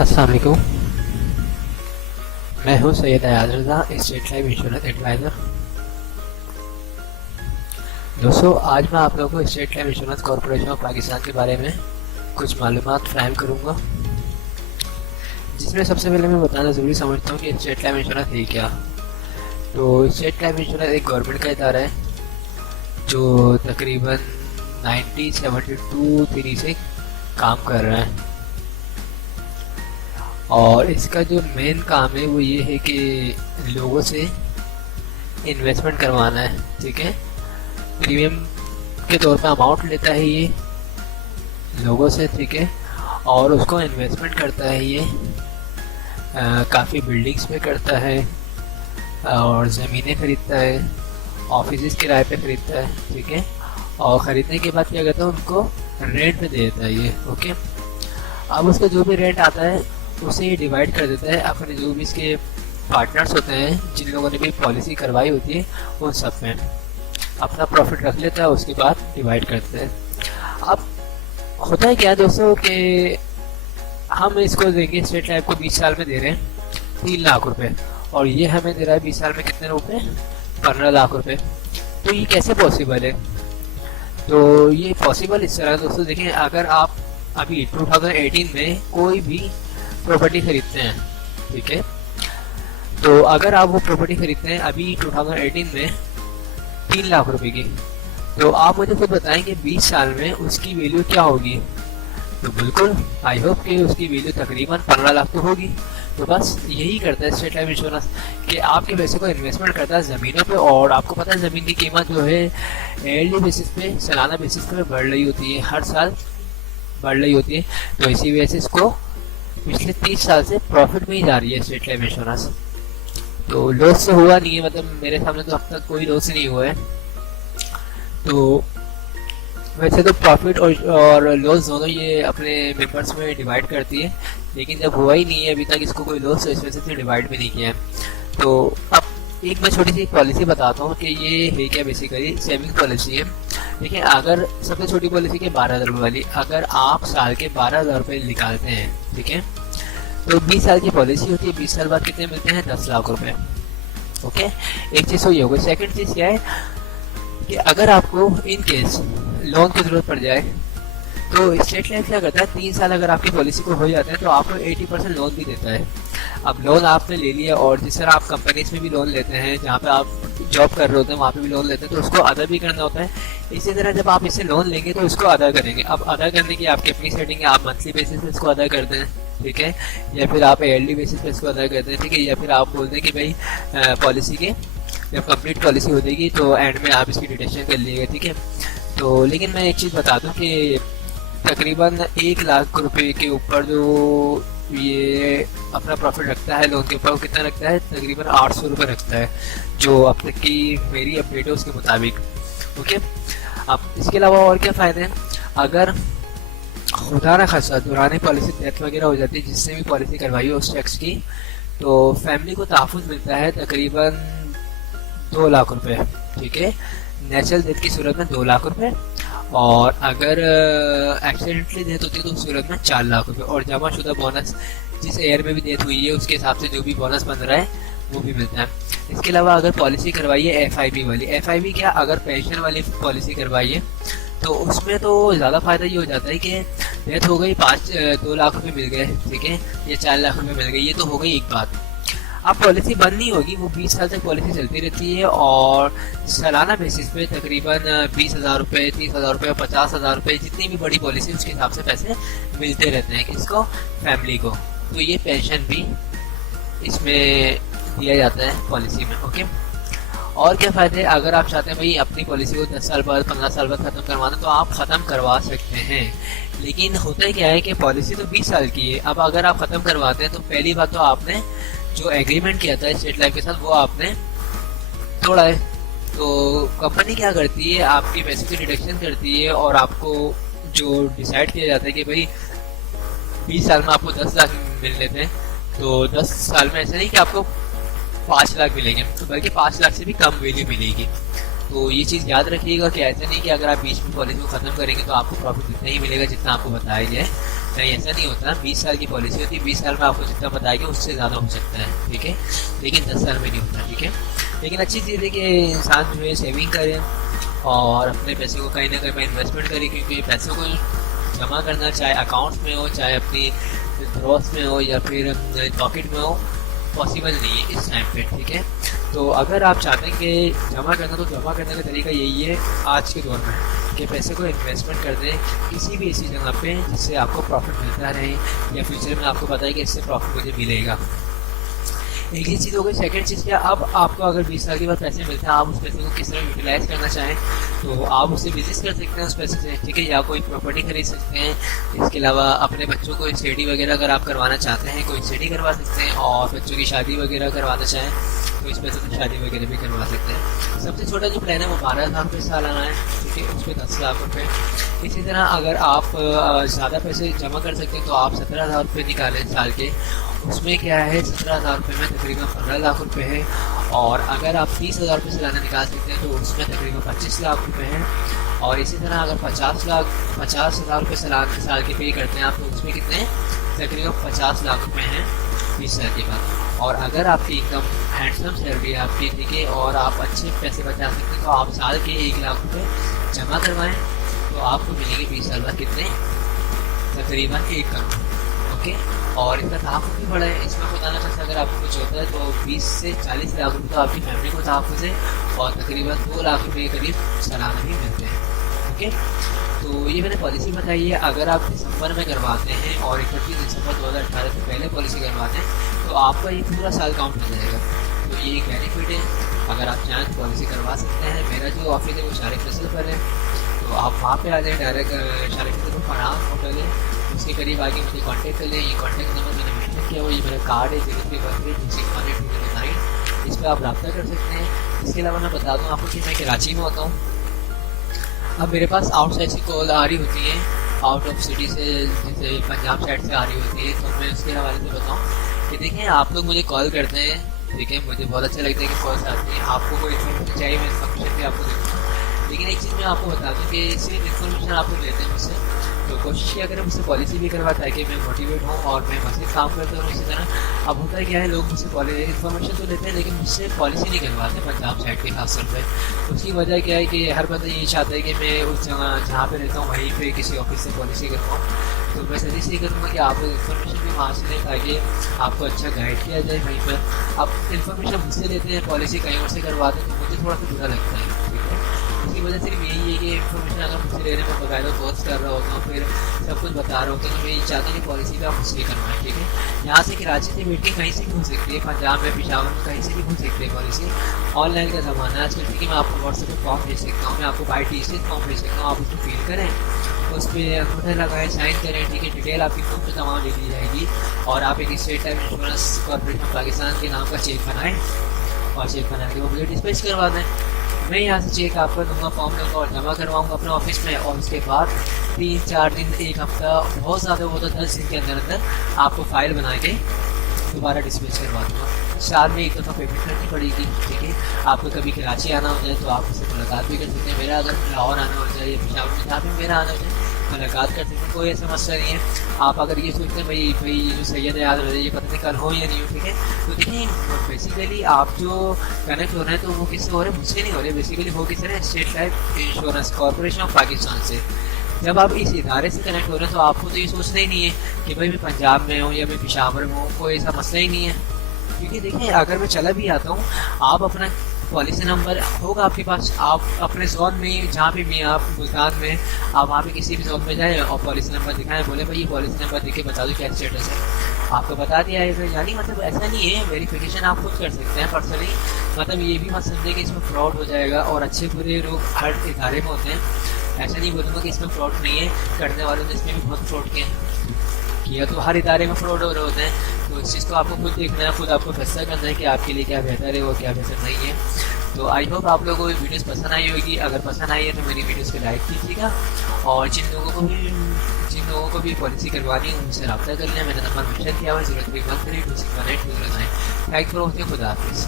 अस्सलाम वालेकुम। मैं हूं सैयद अयाज रज़ा, स्टेट लाइफ इंश्योरेंस एडवाइज़र। दोस्तों, आज मैं आप लोगों को state life insurance corporation of Pakistan के बारे में कुछ मालूमात फराहम करूंगा, जिसमें सबसे पहले मैं बताना ज़रूरी समझता हूं कि स्टेट लाइफ इंश्योरेंस है क्या। तो स्टेट लाइफ इंश्योरेंस एक गवर्नमेंट का इदारा है जो तकरीबन 1972 से काम कर रहा है, और इसका जो मेन काम है वो ये है कि लोगों से इन्वेस्टमेंट करवाना है। ठीक है, प्रीमियम के तौर पे अमाउंट लेता है ये लोगों से, ठीक है, और उसको इन्वेस्टमेंट करता है ये काफ़ी बिल्डिंग्स में करता है, और ज़मीनें खरीदता है, ऑफिस किराए पे खरीदता है, ठीक है, और ख़रीदने के बाद क्या कहता है उनको रेंट पे दे देता है ये। ओके, अब उसका जो भी रेंट आता है उसे ये डिवाइड कर देता है अपने जो भी इसके पार्टनर्स होते हैं, जिन लोगों ने भी पॉलिसी करवाई होती है, उन सब में अपना प्रॉफिट रख लेता है, उसके बाद डिवाइड करते हैं। अब होता है क्या दोस्तों कि हम इसको देंगे, स्टेट लाइफ को 20 साल में दे रहे हैं 3 लाख रुपए, और ये हमें दे रहा है 20 साल में कितने रुपए? 15 लाख रुपए। तो ये कैसे पॉसिबल है? तो ये पॉसिबल इस तरह दोस्तों, देखिए, अगर आप अभी 2018 में कोई भी प्रॉपर्टी खरीदते हैं, ठीक है, तो अगर आप वो प्रॉपर्टी खरीदते हैं अभी 2018 में 3 लाख रुपए की, तो आप मुझे खुद बताएं कि 20 साल में उसकी वैल्यू क्या होगी। तो बिल्कुल आई होप कि उसकी वैल्यू तकरीबन 15 लाख तो होगी। तो बस यही करता है स्टेट लाइफ इंश्योरेंस कि आपके पैसे को इन्वेस्टमेंट करता है ज़मीनों पे, और आपको पता है ज़मीन की कीमत जो है ईयरली बेसिस पे, सालाना बेसिस पे बढ़ रही होती है, हर साल बढ़ रही होती है। तो इसी वजह से इसको पिछले 30 साल से प्रॉफिट में ही जा रही है स्टेट लाइफ इंश्योरेंस। तो लॉस तो हुआ नहीं है, मतलब मेरे सामने तो अब तक कोई लॉस नहीं हुआ है। तो वैसे तो प्रॉफिट और लॉस दोनों ये अपने मेंबर्स में डिवाइड करती है, लेकिन जब हुआ ही नहीं है अभी तक इसको कोई लॉस, तो इस वजह से डिवाइड भी नहीं किया है। तो अब एक मैं छोटी सी पॉलिसी बताता हूँ कि ये है क्या। बेसिकली सेविंग पॉलिसी है। देखिए, अगर सबसे छोटी पॉलिसी के 12,000 रुपये वाली, अगर आप साल के 12,000 रुपये निकालते हैं, ठीक है, तो 20 साल की पॉलिसी होती है। 20 साल बाद कितने मिलते हैं? 10 लाख रुपए। ओके, एक चीज़ तो ये हो गई। सेकेंड चीज़ क्या है कि अगर आपको इन केस लोन की ज़रूरत पड़ जाए, तो स्टेट लाइफ क्या करता है, 3 साल अगर आपकी पॉलिसी को हो जाता है तो आपको 80% लोन भी देता है। अब लोन आपने ले लिया, और जिस तरह आप कंपनीज में भी लोन लेते हैं, जहाँ पे आप जॉब कर रहे होते हैं वहाँ पे भी लोन लेते हैं, तो उसको अदा भी करना होता है। इसी तरह जब आप इससे लोन लेंगे तो उसको अदा करेंगे। अब अदा करने की आपकी अपनी सेटिंग है, आप मंथली बेसिस पे इसको अदा करते हैं, ठीक है, या फिर आप ईयरली बेसिस पे इसको अदा करते हैं, ठीक है, या फिर आप बोलते हैं कि भाई पॉलिसी के जब कंप्लीट पॉलिसी हो जाएगी तो एंड में आप इसकी डिटेक्शन कर लीजिएगा, ठीक है। तो लेकिन मैं एक चीज़ बता दूँ कि तकरीबन 1 लाख रुपए के ऊपर जो ये अपना प्रॉफिट रखता है लोन के ऊपर, वो कितना रखता है? तकरीबन 800 रुपये रखता है, जो अब तक की मेरी अपडेट है उसके मुताबिक। ओके, अब इसके अलावा और क्या फ़ायदे हैं? अगर खुदा न खासा दौरान पॉलिसी डेथ वगैरह हो जाती है, जिससे भी पॉलिसी करवाई हो उस शख्स की, तो फैमिली को तहफ़्फ़ुज़ मिलता है तकरीबन 2 लाख रुपए, ठीक है, नेचुरल डेथ की सूरत में 2 लाख रुपए, और अगर एक्सीडेंटली डेथ होती है तो उस सूरत में 4 लाख रुपए, और जमा शुदा बोनस जिस एयर में भी डेथ हुई है उसके हिसाब से जो भी बोनस बन रहा है वो भी मिलता है। इसके अलावा अगर पॉलिसी करवाई है FIB वाली, FIB क्या, अगर पेंशन वाली पॉलिसी करवाई है तो उसमें तो ज़्यादा फ़ायदा ये हो जाता है कि डेथ हो गई, 2 लाख रुपये मिल गए, ठीक है, या 4 लाख रुपये मिल गए, ये तो हो गई एक बात। अब पॉलिसी बंद नहीं होगी, वो 20 साल तक पॉलिसी चलती रहती है, और सालाना बेसिस पे तकरीबन 20,000 रुपये, 30,000 रुपये, 50,000 रुपये, जितनी भी बड़ी पॉलिसी उसके हिसाब से पैसे मिलते रहते हैं किसको? फैमिली को। तो ये पेंशन भी इसमें दिया जाता है पॉलिसी में। ओके, और क्या फ़ायदे? अगर आप चाहते हैं भाई अपनी पॉलिसी को 10 साल बाद, 15 साल बाद ख़त्म करवाना, तो आप ख़त्म करवा सकते हैं। लेकिन होता क्या है कि पॉलिसी तो 20 साल की है। अब अगर आप ख़त्म करवाते हैं तो पहली बात तो आपने जो एग्रीमेंट किया था स्टेट लाइफ के साथ वो आपने तोड़ा है। तो कंपनी क्या करती है, आपकी पैसे की डिडक्शन करती है, और आपको जो डिसाइड किया जाता है कि भाई 20 साल में आपको 10 लाख मिल लेते हैं, तो 10 साल में ऐसा नहीं कि आपको 5 लाख मिलेंगे, तो बल्कि 5 लाख से भी कम वैल्यू मिलेगी। तो ये चीज़ याद रखिएगा कि ऐसा नहीं कि अगर आप बीच में पॉलिसी को ख़त्म करेंगे तो आपको प्रॉफिट उतना ही मिलेगा जितना आपको बताया जाए। नहीं, ऐसा नहीं होता। 20 साल की पॉलिसी होती है, 20 साल में आपको जितना बताएगी उससे ज़्यादा हो सकता है, ठीक है, लेकिन 10 साल में नहीं होता, ठीक है। लेकिन अच्छी चीज़ है कि इंसान जो है सेविंग करे और अपने पैसे को कहीं ना कहीं इन्वेस्टमेंट करे, क्योंकि पैसों को जमा करना चाहे अकाउंट्स में हो, चाहे अपनी ग्रोथ में हो या फिर पॉकेट में हो, पॉसिबल नहीं है इस टाइम पे, ठीक है। तो अगर आप चाहते हैं कि जमा करना, तो जमा करने का तरीका यही है आज के दौर में कि पैसे को इन्वेस्टमेंट कर दें किसी भी ऐसी जगह पे जिससे आपको प्रॉफिट मिलता रहे, या फ्यूचर में आपको पता है कि इससे प्रॉफिट मुझे मिलेगा। एक ही चीज़ हो गई। सेकंड चीज़ क्या, अब आपको अगर 20 साल के बाद पैसे मिलते हैं, आप उस पैसे को किस तरह यूटिलाइज करना चाहें तो आप उससे बिजनेस कर सकते हैं उस पैसे से, ठीक है, या कोई प्रॉपर्टी खरीद सकते हैं। इसके अलावा अपने बच्चों को स्टडी वगैरह अगर आप करवाना चाहते हैं, कोई स्टडी करवा सकते हैं, और बच्चों की शादी वगैरह करवाना चाहें तो इस पैसे से शादी वगैरह भी करवा सकते हैं। सबसे छोटा जो प्लान है वो 12,000 रुपये सालाना है, ठीक है, उस पर 10 लाख रुपये। इसी तरह अगर आप ज़्यादा पैसे जमा कर सकते हैं तो आप 17,000 रुपये निकालें साल के, उसमें क्या है 17,000 रुपये में तकरीबन 15 लाख रुपये है। और अगर आप 30,000 रुपये सालाना निकाल सकते हैं तो उसमें तकरीबन 25 लाख रुपये हैं। और इसी तरह अगर 50,000 रुपये साल के पे करते हैं आप, तो उसमें कितने तकरीबन 50 लाख रुपये हैं 20 साल के बाद। और अगर आपकी इनकम हैंडसम सैलरी है आपकी, ठीक है, और आप अच्छे पैसे बचा सकते हैं तो आप साल के 1 लाख रुपये जमा करवाएं तो आपको मिलेंगे 20 साल बाद कितने, तकरीबन 1 करोड़, ओके। और इसका तहफ़्फ़ुज़ भी बड़ा है, इसमें बताना चाहता अगर आपको कुछ होता है तो 20 से 40 लाख रुपये तो आपकी फैमिली को तहफ़्फ़ुज़ है, और तकरीबन 2 लाख रुपये के करीब सालाना भी मिलते हैं, ओके। तो ये मैंने पॉलिसी बताई है। अगर आप दिसंबर में करवाते हैं और 31 दिसंबर 2018 से पहले पॉलिसी करवाते हैं तो आपका ये पूरा साल काउंट हो जाएगा। तो ये एक बेनिफिट है, अगर आप चाहें तो पॉलिसी करवा सकते हैं। मेरा जो ऑफिस है वो शारिक फैसल पर है, तो आप वहाँ पे आ जाएँ डायरेक्ट। शारिक फैसल पर फरहान होटल है, उसके करीब आके मुझे कांटेक्ट कर लें। ये कांटेक्ट नंबर मैंने मेंशन किया हुआ, ये मेरा कार्ड है 0313261829, इस पर आप रब्ता कर सकते हैं। इसके अलावा मैं बता दूँ आपको कि मैं कराची में होता हूँ। अब मेरे पास आउटसाइड से कॉल आ रही होती है, आउट ऑफ सिटी से, जैसे पंजाब साइड से आ रही होती है, तो मैं उसके हवाले से बताऊँ कि देखिए आप लोग मुझे कॉल करते हैं, ठीक है, मुझे बहुत अच्छा लगता है कि कॉल्स आती हैं। आपको कोई इन्फॉर्मेशन चाहिए, मैं इन्फॉर्मेशन भी आपको दूँगा। लेकिन एक चीज़ मैं आपको बता दूँ कि सिर्फ इन्फॉर्मेशन आप लोग लेते हैं मुझसे, तो कोशिश किया करें मुझसे पॉलिसी भी करवाता है कि मैं मोटिवेट हूँ और मैं मज़ीद काम करता हूँ इसी तरह। अब होता है क्या है, लोग मुझसे पॉलिसी इन्फॉर्मेशन तो लेते हैं लेकिन मुझसे पॉलिसी नहीं करवाते पंजाब साइड के खास तौर पर। उसकी वजह क्या है कि हर बंदा यही चाहता है कि मैं उस जगह जहाँ पे रहता हूँ वहीं पे किसी ऑफिस से पॉलिसी करवाऊँ। तो मैं सजेस्ट ये करूँगा कि आप लोग इन्फॉर्मेशन भी वहाँ से लें ताकि आपको अच्छा गाइड किया जाए वहीं पर। आप इन्फॉर्मेशन मुझसे लेते हैं, पॉलिसी कहीं और से करवाते हैं, तो मुझे थोड़ा सा बुरा लगता है, ठीक है। उसकी वजह सिर्फ यही है कि इन्फॉर्मेशन अगर मुझसे लेने में बकायदा कोर्स कर रहा होता हूँ, फिर सब कुछ बता रहा होता हूँ, तो मैं ये चाहता हूँ कि पॉलिसी भी आप मुझसे करवाएं, ठीक है। यहाँ से कराची से बैठ के कहीं से भी हो सकती है, पंजाब में, पेशावर में, कहीं से भी हो सकती है पॉलिसी। ऑनलाइन का ज़माना है आजकल, ठीक है। मैं आपको व्हाट्सएप पर फॉर्म भेज सकता हूँ, मैं आपको बाई टी फॉर्म भेज सकता हूँ, आप उसको फिल करें, उस पर अंगूठा लगाएं, साइन करें, ठीक है। डिटेल आपकी फोन पर तमाम लिख दी जाएगी और आप एक state life insurance corporation Pakistan के नाम का चेक बनाएँ और चेक बना के वो मुझे डिस्पैच करवा दें। मैं यहाँ से चेक आपका दूँगा, फॉर्म लूँगा और जमा करवाऊँगा अपने ऑफिस में, और उसके बाद 3-4 दिन, 1 हफ्ता, बहुत ज़्यादा वो तो 10 दिन के अंदर अंदर आपको फ़ाइल बना के दोबारा डिस्पैच करवा दूँगा। साल में 1 दफ़ा पेमेंट करनी पड़ेगी, ठीक है। आपको कभी कराची आना हो जाए तो आप उससे मुलाकात भी कर सकते हैं। मेरा अगर लाहौर आना हो जाए या पेशावर में जहाँ भी मेरा आना हो जाए मुलाकात कर सकते हैं, कोई ऐसा मसला नहीं है। आप अगर ये सोचते हैं भाई ये जो सैयद है याद रहे, ये पता नहीं कल हो या नहीं हो, ठीक है, तो देखिए बेसिकली आप जो कनेक्ट हो रहे हैं तो वो किससे हो रहे हैं, मुझसे नहीं हो रहे, बेसिकली वो किससे है, state life insurance corporation of Pakistan से। जब आप इस इदारे से कनेक्ट हो रहे हैं तो आपको तो ये सोचना ही नहीं है कि भाई मैं पंजाब में हूँ या मैं पेशावर में हूँ, कोई ऐसा मसला ही नहीं है। क्योंकि देखिए अगर मैं चला भी आता हूँ, आप अपना पॉलिसी नंबर होगा आपके पास, आप अपने जोन में जहाँ पे भी आप मुल्तान में, आप वहाँ पे किसी भी जोन में जाएँ और पॉलिसी नंबर दिखाएं, बोले भाई ये पॉलिसी नंबर देख के बता दो क्या स्टेटस है, आपको बता दिया है। यानी मतलब ऐसा नहीं है, वेरिफिकेशन आप खुद कर सकते हैं पर्सनली। मतलब ये भी मत समझे कि इसमें फ्रॉड हो जाएगा, और अच्छे बुरे लोग हर इदारे में होते हैं, ऐसा नहीं बोलूँगा कि इसमें फ्रॉड नहीं है, करने वालों ने इसमें भी बहुत फ्रॉड किया तो हर इदारे में फ्रॉड हो रहे होते हैं। तो इस चीज़ को आपको खुद देखना है, खुद आपको फैसला करना है कि आपके लिए क्या बेहतर है और क्या बेहतर नहीं है। तो आई होप आप लोगों को वीडियोस पसंद आई होगी। अगर पसंद आई है तो मेरी वीडियोस को लाइक कीजिएगा, और जिन लोगों को भी पॉलिसी करवानी है उनसे रब्ता कर लें। मैंने नंबर मेंशन किया हुआ है 0313261829। थैंक्स फॉर वॉचिंग, खुदा हाफिज़।